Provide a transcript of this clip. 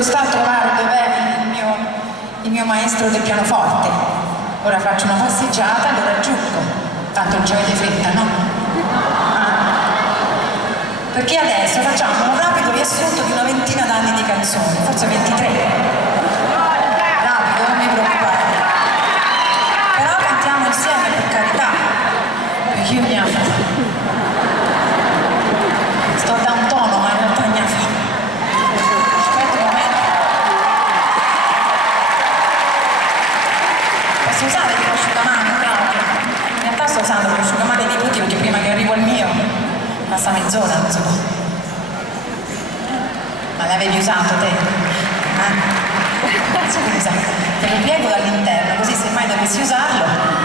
detto sta a trovare dov'è il mio maestro del pianoforte. Ora faccio una passeggiata, lo raggiungo. Tanto non ci avete fretta, no? Perché adesso facciamo un rapido riassunto di una ventina d'anni di canzoni, forse 23. Rapido, non mi preoccupate. Però cantiamo insieme, per carità. Perché io ne sto da un tono, ma in realtà ne aspetta un momento. Posso usare il asciugamano, Claudia? In realtà sto usando l'asciugamano di tutti perché prima che arrivo il mio passa mezz'ora, non si può. Ma l'avevi usato te? Scusa, te lo piego dall'interno, così se mai dovessi usarlo